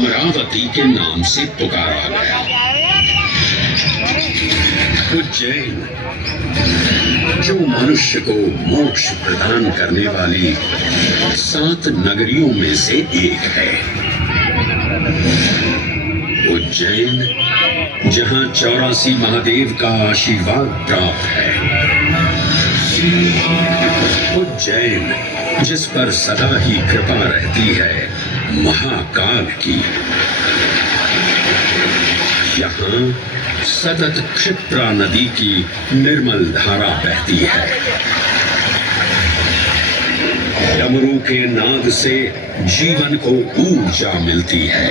अमरावती के नाम से पुकारा गया। उज्जैन जो मनुष्य को मोक्ष प्रदान करने वाली 7 नगरियों में से एक है। उज्जैन जहां 84 महादेव का आशीर्वाद प्राप्त है। उज्जैन जिस पर सदा ही कृपा रहती है महाकाल की। यहाँ सतत क्षिप्रा नदी की निर्मल धारा बहती है। डमरू के नाद से जीवन को ऊर्जा मिलती है।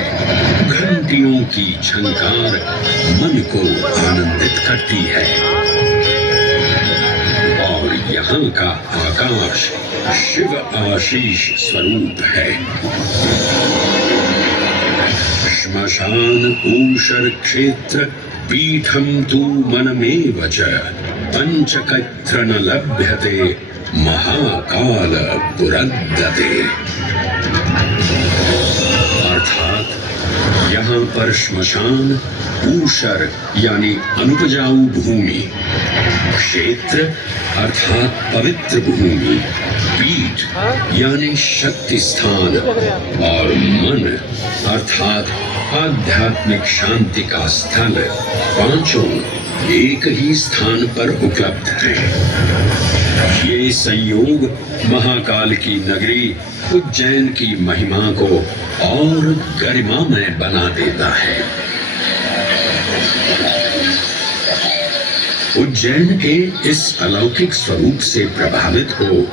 घंटियों की झंकार मन को आनंदित करती है। और यहाँ का आकाश शिव आशीष स्वरूप है। श्मशान ऊषर क्षेत्र पीठम तू मनमेव च पंचकत्र न लभ्यते महाकाल पुरंदते। अर्थात यहाँ पर श्मशान ऊषर यानी अनुपजाऊ भूमि, क्षेत्र अर्थात पवित्र भूमि, पीठ यानी शक्ति स्थान और मन अर्थात आध्यात्मिक शांति का स्थल पांचों एक ही स्थान पर उपलब्ध है। ये संयोग महाकाल की नगरी उज्जैन की महिमा को और गरिमामय बना देता है। उज्जैन के इस अलौकिक स्वरूप से प्रभावित हो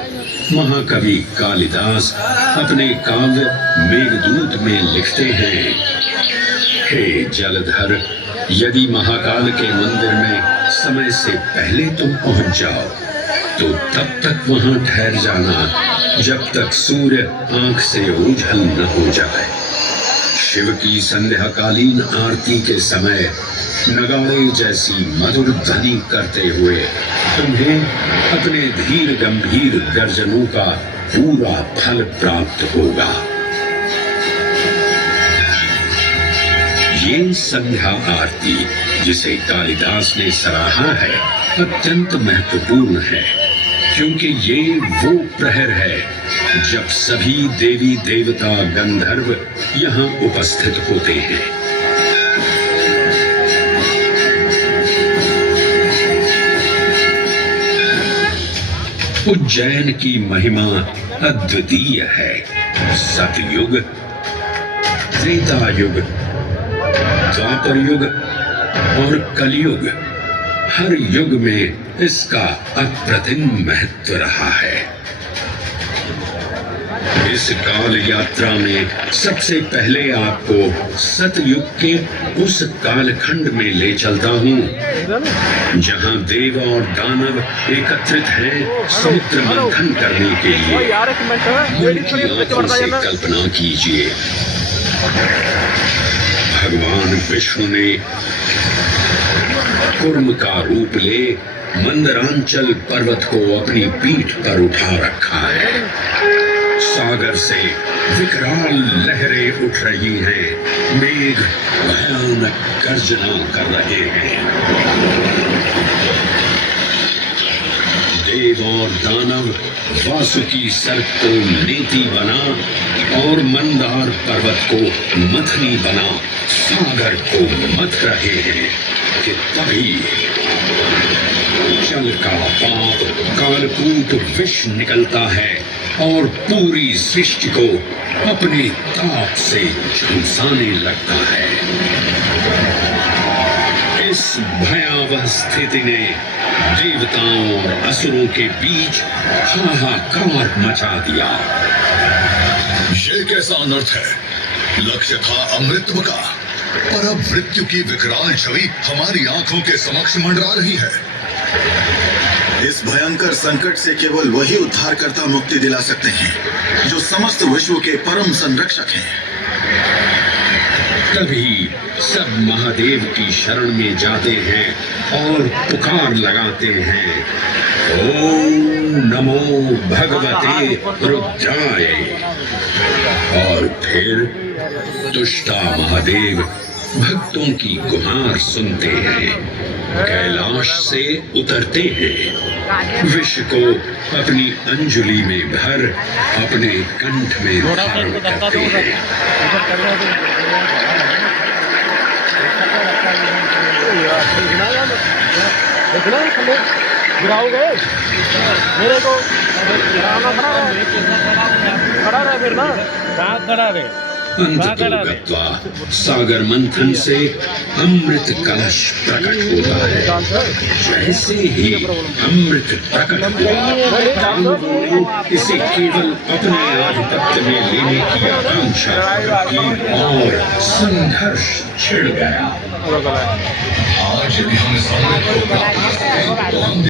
महाकवि कालिदास अपने काव्य मेघदूत में लिखते हैं, हे जलधर, यदि महाकाल के मंदिर में समय से पहले तुम पहुंच जाओ तो तब तक वहां ठहर जाना जब तक सूर्य आंख से ओझल न हो जाए। शिव की संध्याकालीन आरती के समय नगाड़े जैसी मधुर ध्वनि करते हुए तुम्हें अपने धीर गंभीर गर्जनों का पूरा फल प्राप्त होगा। ये संध्या आरती जिसे कालिदास ने सराहा है अत्यंत महत्वपूर्ण है, क्योंकि ये वो प्रहर है जब सभी देवी देवता गंधर्व यहाँ उपस्थित होते हैं। उज्जैन की महिमा अद्वितीय है। सतयुग, त्रेता युग, द्वापर युग और कलयुग, हर युग में इसका अप्रतिम महत्व रहा है। इस काल यात्रा में सबसे पहले आपको सतयुग के उस कालखंड में ले चलता हूँ जहाँ देव और दानव एकत्रित हैं समुद्र मंथन करने के लिए। मन की आंखों से कल्पना कीजिए, भगवान विष्णु ने कुर्म का रूप ले मंदरांचल पर्वत को अपनी पीठ पर उठा रखा है। सागर से विकराल लहरें उठ रही हैं, मेघ भयानक गर्जना कर रहे हैं। देव और दानव वासुकी सर्प को नीति बना और मंदार पर्वत को मथनी बना सागर को मथ रहे हैं कि तभी जल का पाप कालकूट विष निकलता है और पूरी सृष्टि को अपने ताप से झुलसाने लगता है। इस भयावह स्थिति ने देवताओं और असुरों के बीच हाहाकार मचा दिया। ये कैसा अनर्थ है? लक्ष्य था अमृतत्व का, पर अब मृत्यु की विकराल छवि हमारी आंखों के समक्ष मंडरा रही है। इस भयंकर संकट से केवल वही उद्धारकर्ता मुक्ति दिला सकते हैं जो समस्त विश्व के परम संरक्षक हैं। तभी सब महादेव की शरण में जाते हैं और पुकार लगाते हैं, ओम नमो भगवते रुद्राय। और फिर संतुष्टा महादेव भक्तों की गुहार सुनते हैं, कैलाश से उतरते हैं, विष को अपनी अंजुलि में भर अपने कंठ में धारण करते हैं। गिराओगे मेरे को खड़ा रहे फिर ना खड़ा रहे। अंततो गत्वा सागर मंथन से अमृत कलश प्रकट होता है। जैसे ही अमृत प्रकट हुआ, दानवों ने इसे केवल अपने आधिपत्य में लेने की आकांक्षा की और संघर्ष छिड़ गया। आज यदि हम इस अमृत को प्राप्त कर सकें, तो हम